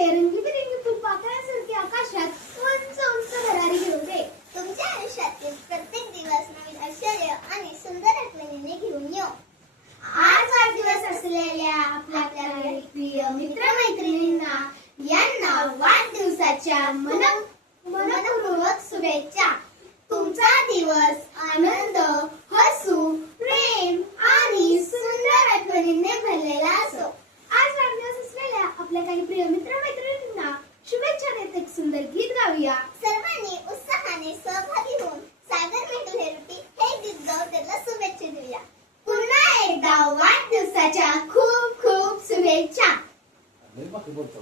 ते रंगीबेरंगी फुलपाखरांसारखे आकाशात उंच उंच भरारी घेऊ दे. तुमच्या आयुष्यातील प्रत्येक दिवस नवीन ऐश्वर्य आणि सुंदर आठवणींनी घेऊन येऊ. आज वाढदिवस असलेल्या आपल्या प्रिय मित्रमैत्रिणींना यांना वाढदिवसाच्या मनपूर्वक शुभेच्छा. तुमचा दिवस आनंद, हसू, प्रेम आणि सुंदर आठवणींनी भरलेला असो. आज वाढदिवस असलेल्या आपल्या काही प्रिय मित्रमैत्रिणींना शुभेच्छा देत एक सुंदर गीत गाऊया. सर्वांनी उत्साहाने सहभागी होऊन सागर मेघल हेरुटी हे गीत गाऊन त्याला शुभेच्छा देऊया. पुन्हा एकदा वाढदिवसाच्या खूप खूप शुभेच्छा.